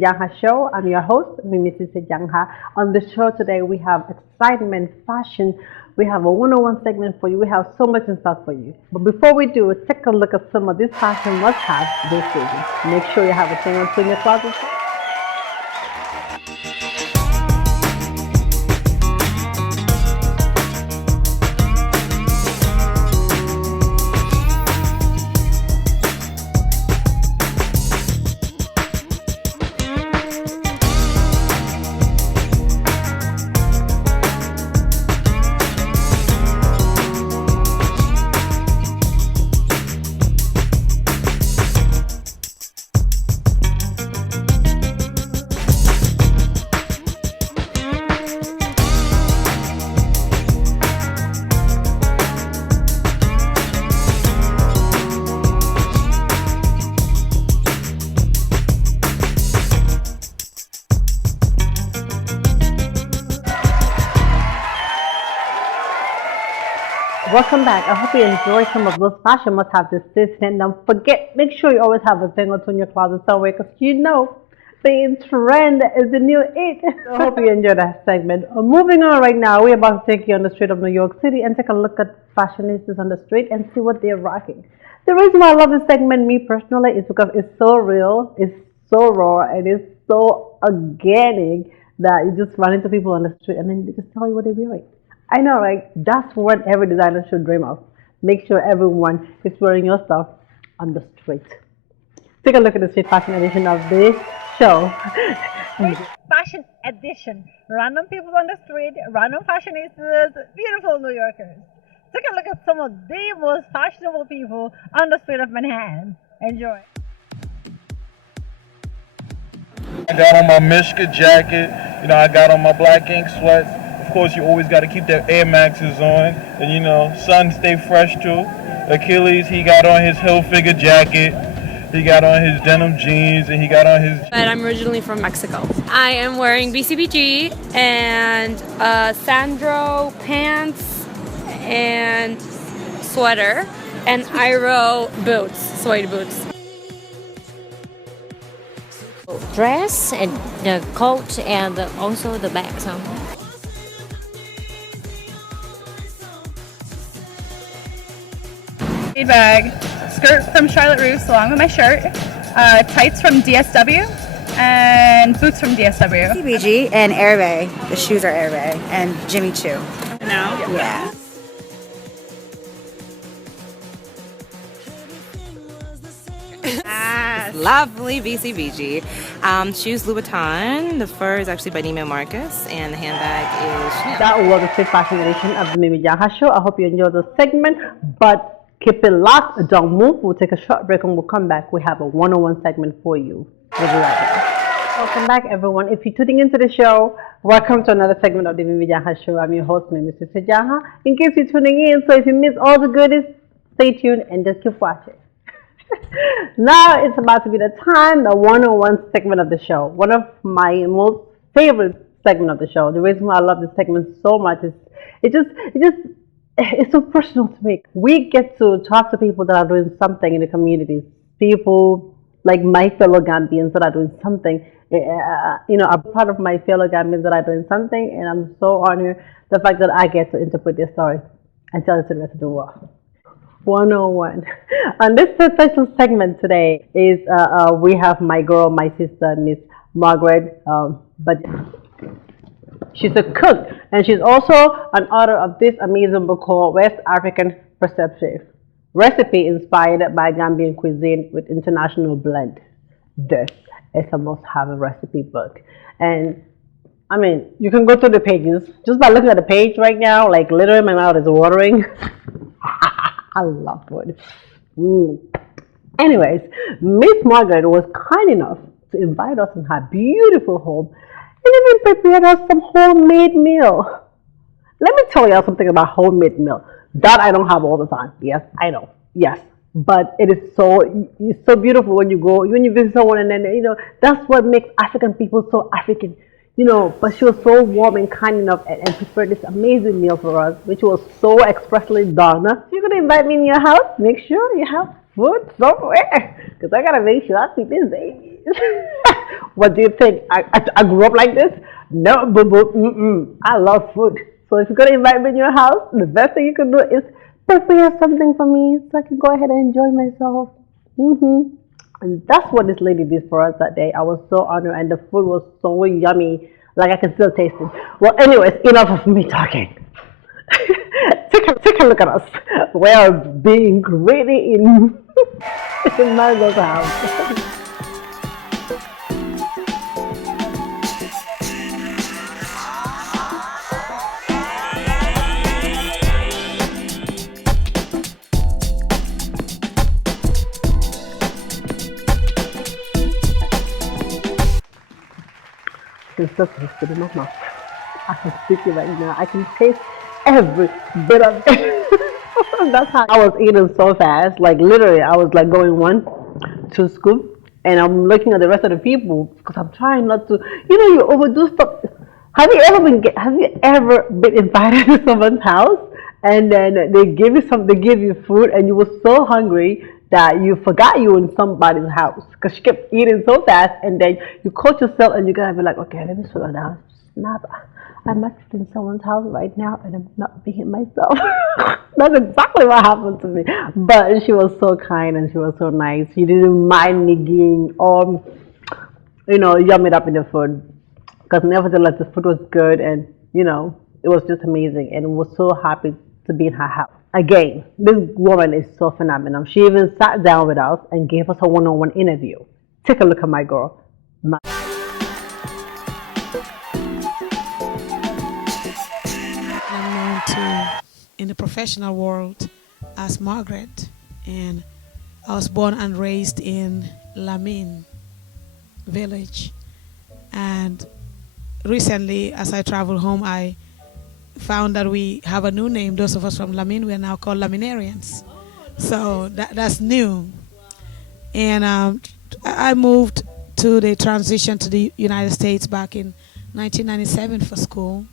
Janha show. I'm your host, Mrs. Janha. On the show today, we have excitement, fashion. We have a one-on-one segment for you. We have so much in stock for you. But before we do, take a look at some of these fashion must-haves this season. Make sure you have a thing or two in your closet. Welcome back. I hope you enjoyed some of those fashion must-haves this season. And don't forget, make sure you always have a thing or two in your closet somewhere because you know the trend is the new it. So I hope you enjoyed that segment. Moving on right now, we're about to take you on the street of New York City and take a look at fashionistas on the street and see what they're rocking. The reason why I love this segment, me personally, is because it's so real, it's so raw, and it's so organic that you just run into people on the street and then they just tell you what they're wearing. I know, right? That's what every designer should dream of. Make sure everyone is wearing your stuff on the street. Take a look at the street fashion edition of this show. Fashion edition. Random people on the street, random fashionistas, beautiful New Yorkers. Take a look at some of the most fashionable people on the street of Manhattan. Enjoy. I got on my Mishka jacket, I got on my black ink sweats. Of course, you always got to keep their Air Maxes on, and son stay fresh too. Achilles, he got on his Hilfiger jacket, he got on his denim jeans, and he got on his... But I'm originally from Mexico. I am wearing BCBG and Sandro pants and sweater and Iro boots, suede boots. Dress and the coat and also the bag. So. Bag, skirt from Charlotte Russe along with my shirt, tights from DSW, and boots from DSW. CBG and Hervé. The shoes are Hervé and Jimmy Choo. No? Yeah. Lovely BCBG. Shoes Louboutin. The fur is actually by Neiman Marcus, and the handbag is Chanel. That was the street fashion edition of the Mimi Janha show. I hope you enjoyed the segment, but keep it locked, don't move. We'll take a short break and we'll come back. We have a one-on-one segment for you. We'll be right back. Welcome back, everyone. If you're tuning into the show, welcome to another segment of the Mimi Janha show. I'm your host, Mrs. Janha. In case you're tuning in, so if you miss all the goodies, stay tuned and just keep watching. Now it's about to be the time, the one-on-one segment of the show. One of my most favorite segment of the show. The reason why I love this segment so much is it's so personal to me. We get to talk to people that are doing something in the communities. People like my fellow Gambians that are doing something. A part of my fellow Gambians that are doing something, and I'm so honored the fact that I get to interpret their story and tell it to the rest of the world. 101. On this special segment today is we have my girl, my sister, Miss Margaret Badjan. She's a cook, and she's also an author of this amazing book called African Perceptive. Recipe inspired by Gambian cuisine with international blend. This is a must-have recipe book. And I mean, you can go through the pages. Just by looking at the page right now, like literally my mouth is watering. I love food. Anyways, Miss Margaret was kind enough to invite us in her beautiful home and even prepared us some homemade meal. Let me tell y'all something about homemade meal that I don't have all the time. Yes, I know. Yes, but it's so beautiful when you visit someone, and then that's what makes African people so African. But she was so warm and kind enough and prepared this amazing meal for us, which was so expressly done. If you're gonna invite me in your house, make sure you have food somewhere, because I gotta make sure I feed these babies. What do you think? I grew up like this? No, boo boo. Mm-mm. I love food. So if you're gonna invite me in your house, the best thing you can do is prepare something for me so I can go ahead and enjoy myself. And that's what this lady did for us that day. I was so honored, and the food was so yummy. Like I can still taste it. Well, anyways, enough of me talking. Take a look at us. We are being greedy in in Margot's house. It's so tasty in my mouth. I can speak it right now. I can taste every bit of it. That's how I was eating so fast. Like literally, I was like going 1, 2 scoop, and I'm looking at the rest of the people because I'm trying not to. You overdo stuff. Have you ever been invited to someone's house and then they give you they give you food, and you were so hungry that you forgot you were in somebody's house because you kept eating so fast, and then you caught yourself and you gotta be like, okay, let me slow down. Snap. I'm actually in someone's house right now and I'm not being myself. That's exactly what happened to me. But she was so kind and she was so nice. She didn't mind me getting yummied up in the food. Because nevertheless, the food was good, and it was just amazing, and was so happy to be in her house. Again, this woman is so phenomenal. She even sat down with us and gave us a one-on-one interview. Take a look at my girl. I'm known in the professional world as Margaret, and I was born and raised in Lamine village. And recently, as I traveled home, I found that we have a new name. Those of us from Lamine, we are now called Laminarians. So that's new. And I moved to the transition to the United States back in 1997 for school.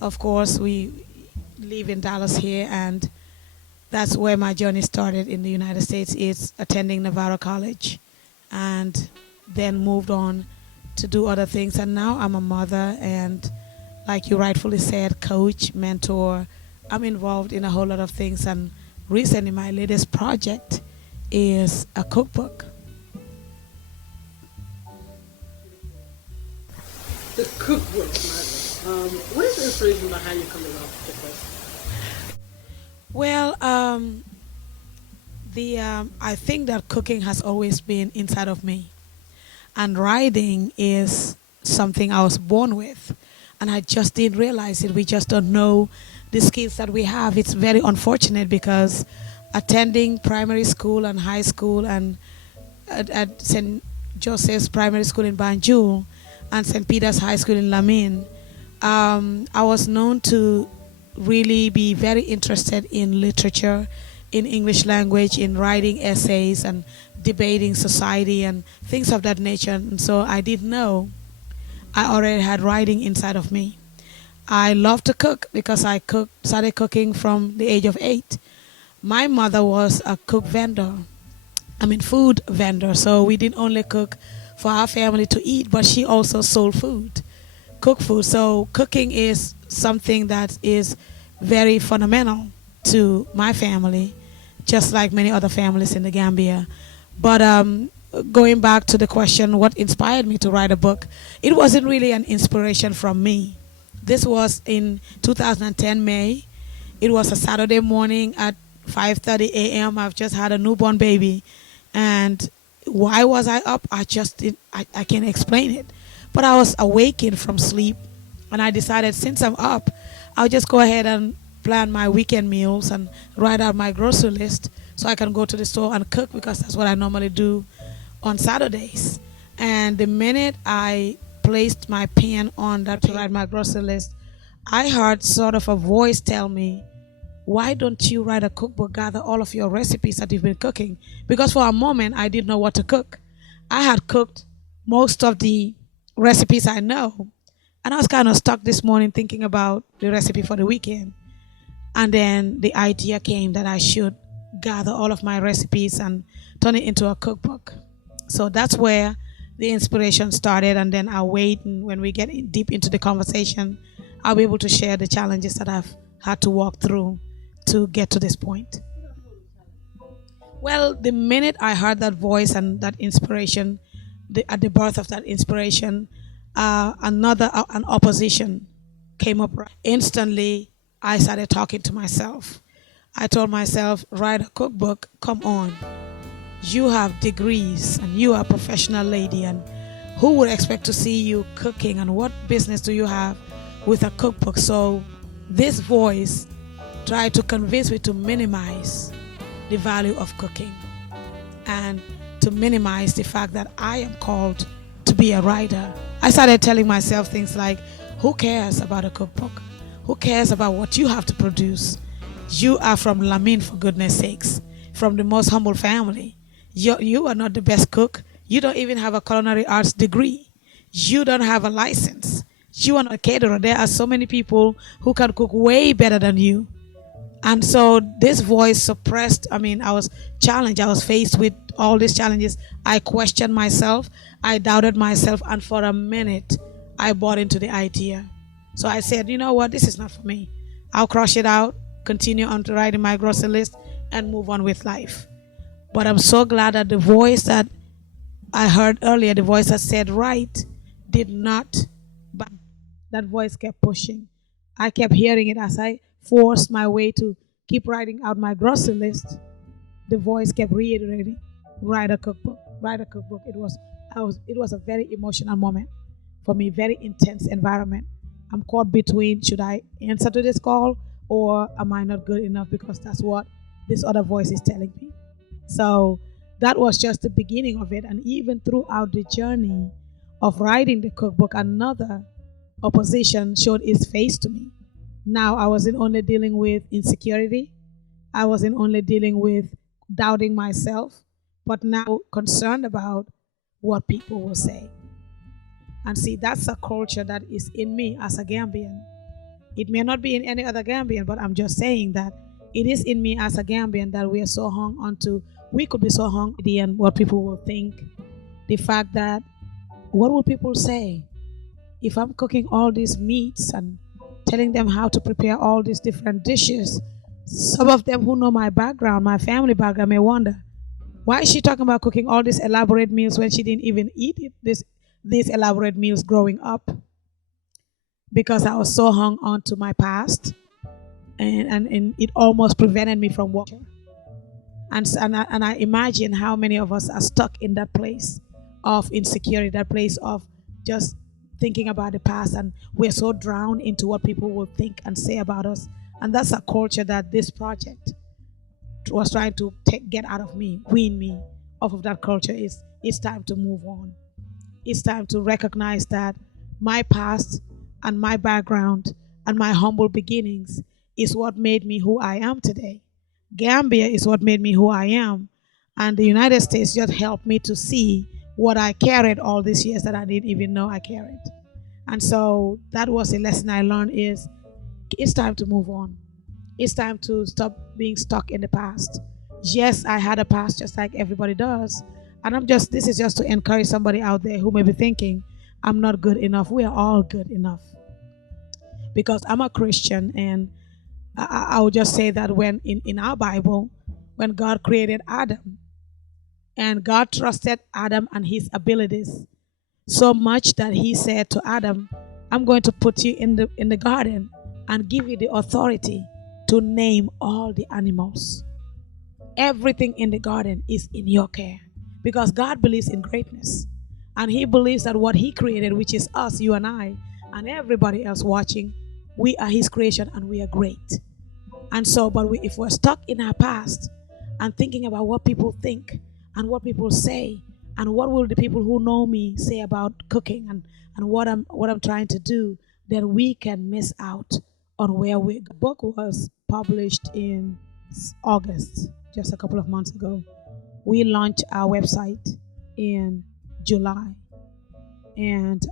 Of course, we live in Dallas here, and that's where my journey started in the United States. It's attending Navarro College, and then moved on to do other things. And now I'm a mother, and like you rightfully said, coach, mentor. I'm involved in a whole lot of things, and recently my latest project is a cookbook. The cookbook, Margaret. What is the inspiration behind you coming up with this? Well, I think that cooking has always been inside of me, and writing is something I was born with, and I just didn't realize it. We just don't know the skills that we have. It's very unfortunate because attending primary school and high school and at St. Joseph's Primary School in Banjul and St. Peter's High School in Lamine, I was known to really be very interested in literature, in English language, in writing essays and debating society and things of that nature. And so I didn't know I already had writing inside of me. I love to cook because I started cooking from the age of 8. My mother was a food vendor. So we didn't only cook for our family to eat, but she also sold food, cooked food. So cooking is something that is very fundamental to my family, just like many other families in the Gambia. But going back to the question, what inspired me to write a book, it wasn't really an inspiration from me. This was in 2010 May. It was a Saturday morning at 5:30 a.m. I've just had a newborn baby. And why was I up? I can't explain it. But I was awakened from sleep, and I decided since I'm up, I'll just go ahead and plan my weekend meals and write out my grocery list so I can go to the store and cook, because that's what I normally do on Saturdays. And the minute I placed my pen on that to write my grocery list, I heard sort of a voice tell me, why don't you write a cookbook, gather all of your recipes that you've been cooking? Because for a moment, I didn't know what to cook. I had cooked most of the recipes I know, and I was kind of stuck this morning thinking about the recipe for the weekend. And then the idea came that I should gather all of my recipes and turn it into a cookbook. So that's where the inspiration started, and then I'll wait, and when we get deep into the conversation, I'll be able to share the challenges that I've had to walk through to get to this point. Well, the minute I heard that voice and that inspiration, at the birth of that inspiration, an opposition came up. Instantly, I started talking to myself. I told myself, write a cookbook, come on. You have degrees and you are a professional lady, and who would expect to see you cooking, and what business do you have with a cookbook? So this voice tried to convince me to minimize the value of cooking and to minimize the fact that I am called to be a writer. I started telling myself things like, who cares about a cookbook? Who cares about what you have to produce? You are from Lamin, for goodness sakes, from the most humble family. You are not the best cook. You don't even have a culinary arts degree. You don't have a license. You are not a caterer. There are so many people who can cook way better than you. And so this voice suppressed, I was challenged. I was faced with all these challenges. I questioned myself. I doubted myself. And for a minute, I bought into the idea. So I said, you know what? This is not for me. I'll crush it out, continue on to writing my grocery list, and move on with life. But I'm so glad that the voice that I heard earlier, the voice that said right, did not. But that voice kept pushing. I kept hearing it as I forced my way to keep writing out my grocery list. The voice kept reiterating, write a cookbook, write a cookbook. It was a very emotional moment for me, very intense environment. I'm caught between, should I answer to this call, or am I not good enough, because that's what this other voice is telling me. So that was just the beginning of it. And even throughout the journey of writing the cookbook, another opposition showed its face to me. Now I wasn't only dealing with insecurity, I wasn't only dealing with doubting myself, but now concerned about what people will say. And see, that's a culture that is in me as a Gambian. It may not be in any other Gambian, but I'm just saying that it is in me as a Gambian that we are so hung onto, we could be so hung on what people will think. The fact that, what will people say if I'm cooking all these meats and telling them how to prepare all these different dishes? Some of them who know my background, my family background, may wonder, why is she talking about cooking all these elaborate meals when she didn't even eat these elaborate meals growing up? Because I was so hung on to my past, and it almost prevented me from working. And I imagine how many of us are stuck in that place of insecurity, that place of just thinking about the past, and we're so drowned into what people will think and say about us. And that's a culture that this project was trying to get out of me, wean me off of that culture. It's time to move on. It's time to recognize that my past and my background and my humble beginnings is what made me who I am today. Gambia is what made me who I am. And the United States just helped me to see what I carried all these years that I didn't even know I carried. And so that was a lesson I learned, is it's time to move on. It's time to stop being stuck in the past. Yes, I had a past just like everybody does. And this is just to encourage somebody out there who may be thinking, I'm not good enough. We are all good enough. Because I'm a Christian, and I would just say that when in our Bible, when God created Adam, and God trusted Adam and his abilities so much that he said to Adam, I'm going to put you in the garden and give you the authority to name all the animals. Everything in the garden is in your care, because God believes in greatness, and he believes that what he created, which is us, you and I, and everybody else watching, we are his creation and we are great. And so, but if we're stuck in our past and thinking about what people think and what people say, and what will the people who know me say about cooking and what I'm trying to do, then we can miss out on where the book was published in August, just a couple of months ago. We launched our website in July, and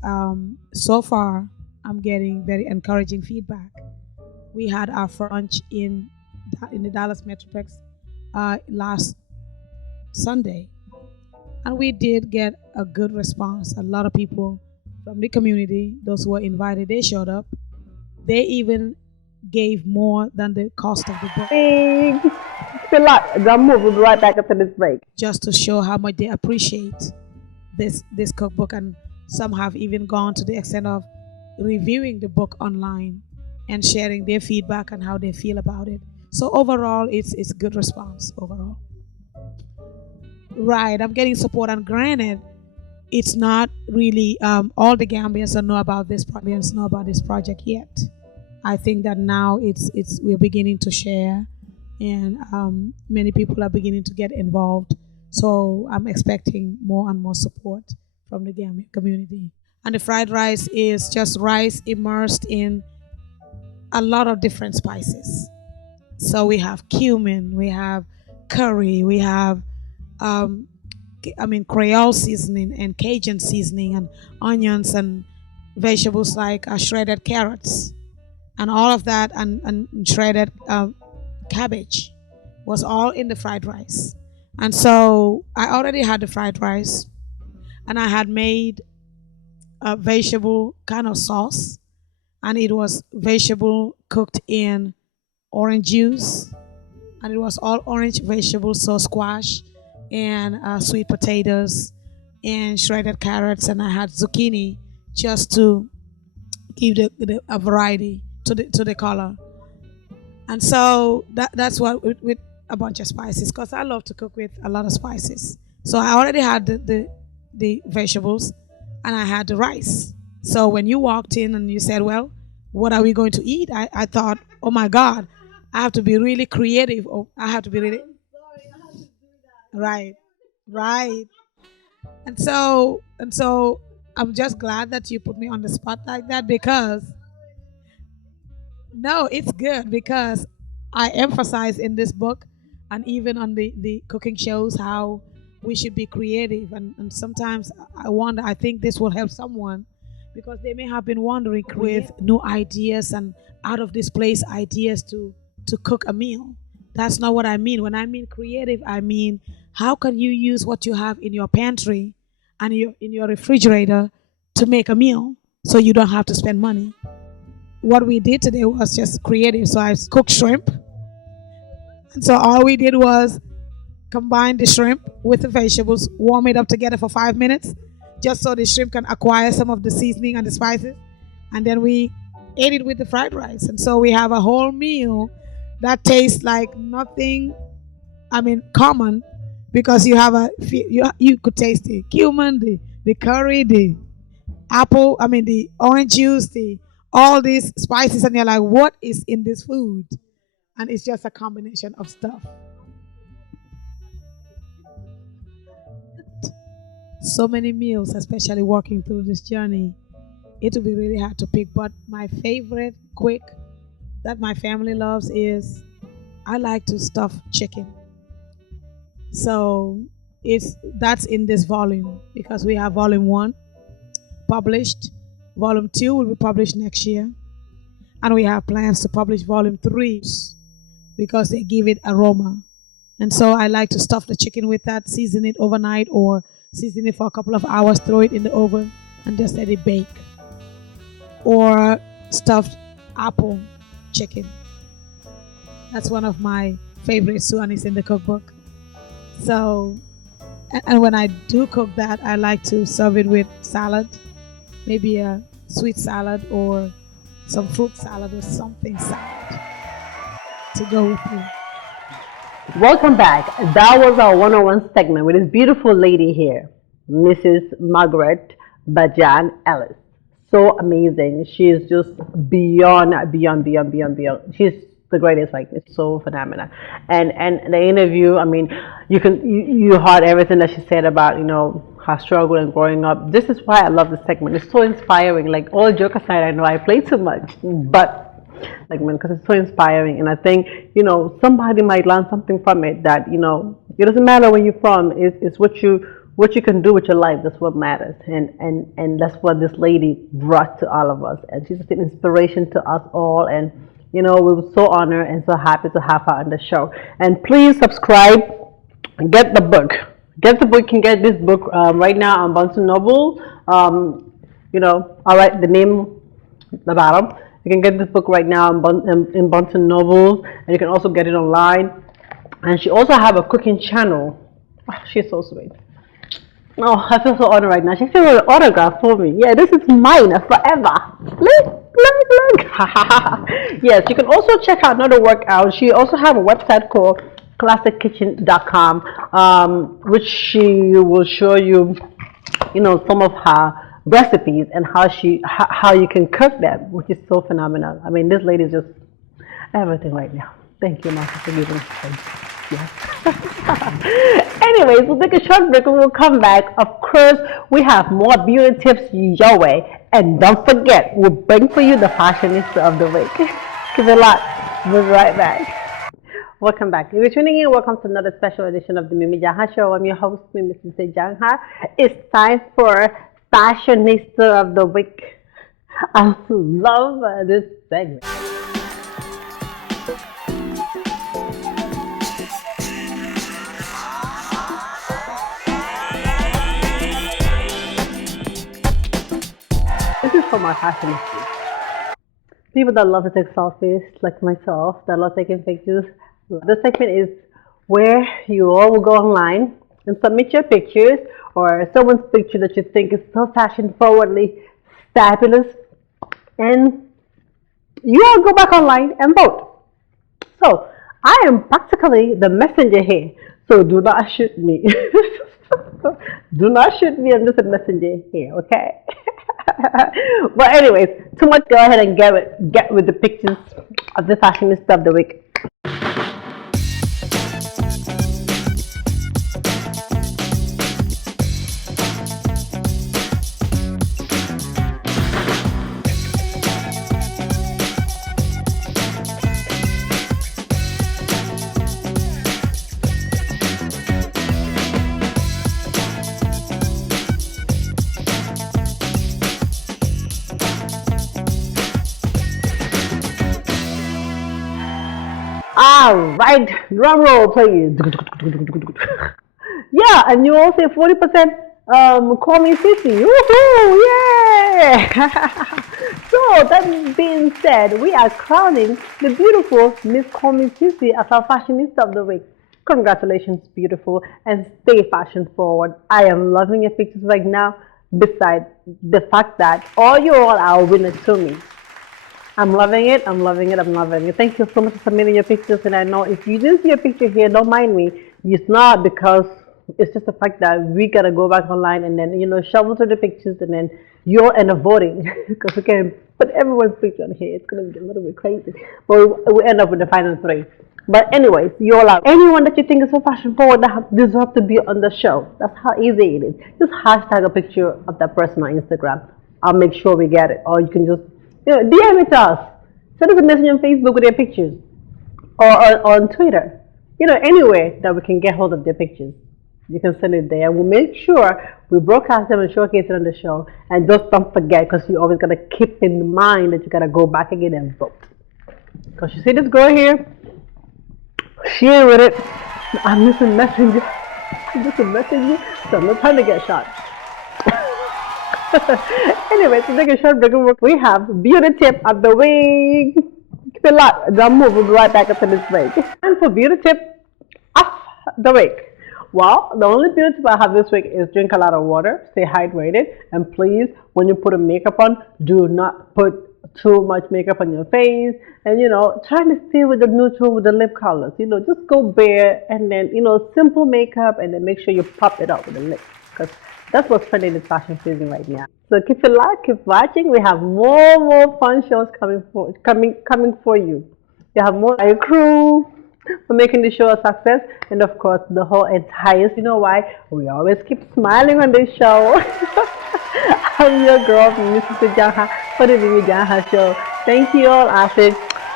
so far I'm getting very encouraging feedback. We had our first launch in the Dallas Metroplex last Sunday, And we did get a good response. A lot of people from the community, those who were invited, they showed up. They even gave more than the cost of the book. Feel like the move. We'll be right back after this break. Just to show how much they appreciate this cookbook, and some have even gone to the extent of reviewing the book online and sharing their feedback and how they feel about it. So overall, it's good response overall. Right, I'm getting support, and granted, it's not really all the Gambians don't know about this. Gambians know about this project yet. I think that now we're beginning to share, and many people are beginning to get involved. So I'm expecting more and more support from the Gambian community. And the fried rice is just rice immersed in a lot of different spices. So we have cumin, we have curry, we have Creole seasoning and Cajun seasoning and onions and vegetables like shredded carrots and all of that, and shredded cabbage was all in the fried rice. And so I already had the fried rice, and I had made a vegetable kind of sauce, and it was vegetable cooked in orange juice, and it was all orange vegetables, so squash and sweet potatoes and shredded carrots, and I had zucchini just to give a variety to the color. And so that's what with a bunch of spices, because I love to cook with a lot of spices. So I already had the vegetables, and I had the rice. So when you walked in and you said, well, what are we going to eat? I thought, oh my God, I have to be really creative. I have to be really right. And so I'm just glad that you put me on the spot like that, because no, it's good, because I emphasize in this book and even on the cooking shows how we should be creative. And sometimes I think this will help someone, because they may have been wondering with new ideas and out of this place ideas to cook a meal. That's not what I mean. When I mean creative, I mean how can you use what you have in your pantry and in your refrigerator to make a meal so you don't have to spend money. What we did today was just creative. So I cooked shrimp. And so all we did was combine the shrimp with the vegetables, warm it up together for 5 minutes, just so the shrimp can acquire some of the seasoning and the spices. And then we ate it with the fried rice. And so we have a whole meal that tastes like nothing, common, because you have you could taste the cumin, the curry, the apple, the orange juice, all these spices, and you're like, what is in this food? And it's just a combination of stuff. So many meals, especially walking through this journey, it will be really hard to pick. But my favorite quick that my family loves is I like to stuff chicken. So that's in this volume, because we have volume 1 published. Volume 2 will be published next year. And we have plans to publish volume 3 because they give it aroma. And so I like to stuff the chicken with that, season it overnight or season it for a couple of hours, throw it in the oven and just let it bake. Or stuffed apple chicken. That's one of my favorites too, and it's in the cookbook. So, and when I do cook that, I like to serve it with salad, maybe a sweet salad or some fruit salad or something salad to go with it. Welcome back. That was our 101 segment with this beautiful lady here, Mrs. Margaret Badjan Ellis. So amazing. She is just beyond. She's the greatest. Like, it's so phenomenal. And the interview, you heard everything that she said about, her struggle and growing up. This is why I love this segment. It's so inspiring. Like, all joke aside, I know I play too much, but because it's so inspiring, and I think somebody might learn something from it. That it doesn't matter where you're from. It's what you can do with your life. That's what matters, and that's what this lady brought to all of us. And she's an inspiration to us all. And we were so honored and so happy to have her on the show. And please subscribe and get the book. Get the book. You can get this book right now on Barnes& Noble. I'll write the name at the bottom. You can get this book right now in Barnes& Noble, and you can also get it online. And she also have a cooking channel. Oh, she's so sweet. Oh, I feel so honored right now. She still wrote an autograph for me. Yeah, this is mine forever. Look. Yes, you can also check out another workout. She also have a website called classickitchen.com, which she will show you, some of her recipes and how you can cook them, which is so phenomenal. I mean, this lady is just everything right now. Thank you, Martha, for giving me time. Yes. Anyways, we'll take a short break and we'll come back. Of course, we have more beauty tips your way. And don't forget, we'll bring for you the Fashionista of the week. Keep it locked. We'll be right back. Welcome back. If you're tuning in, welcome to another special edition of the Mimi Janha Show. I'm your host, Mrs. Janha. It's time for Fashionista of the week. I love this segment. This is for my Fashionistas. People that love to take selfies, like myself, that love taking pictures. This segment is where you all will go online and submit your pictures or someone's picture that you think is so fashion forwardly fabulous, and you all go back online and vote. So I am practically the messenger here, so do not shoot me. Do not shoot me. I'm just a messenger here, okay? But anyways, too much. Go ahead and get with the pictures of the Fashionista of the week. Alright, drum roll please. Yeah, and you all say 40% call me Sissy. Woohoo! Yeah! So that being said, we are crowning the beautiful Miss Call Me Sissy as our Fashionista of the week. Congratulations, beautiful, and stay fashion forward. I am loving your pictures right now, besides the fact that all you all are winners to me. I'm loving it. I'm loving it. I'm loving it. Thank you so much for submitting your pictures. And I know if you didn't see a picture here, don't mind me. It's not because it's just the fact that we got to go back online and then, shovel through the pictures and then you'll end up voting because we can put everyone's picture on here. It's going to be a little bit crazy. But we end up with the final three. But anyways, you all out. Anyone that you think is so fashion forward that deserves to be on the show. That's how easy it is. Just hashtag a picture of that person on Instagram. I'll make sure we get it. Or you can just DM it to us. Send us a message on Facebook with their pictures. Or on Twitter. Anywhere that we can get hold of their pictures. You can send it there. We'll make sure we broadcast them and showcase it on the show. And just don't forget, because you always got to keep in mind that you got to go back again and vote. Because you see this girl here? She ain't with it. I'm just a messenger. So I'm not trying to get shot. Anyway, to take a short break, we have beauty tip of the week. Keep it locked. Don't move. We'll be right back after this break. And for beauty tip of the week. Well, the only beauty tip I have this week is drink a lot of water, stay hydrated, and please, when you put a makeup on, do not put too much makeup on your face. And try to stay with the neutral with the lip colors. Just go bare and then simple makeup, and then make sure you pop it up with the lips, because that's what's trending in fashion season right now. So keep it locked, keep watching. We have more fun shows coming for you. We have more crew for making the show a success, and of course the whole entire. You know why? We always keep smiling on this show. I'm your girl, Mrs. Janha, for the Mimi Janha Show. Thank you all. I said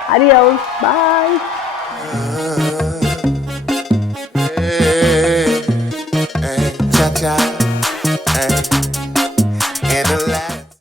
adios. Bye.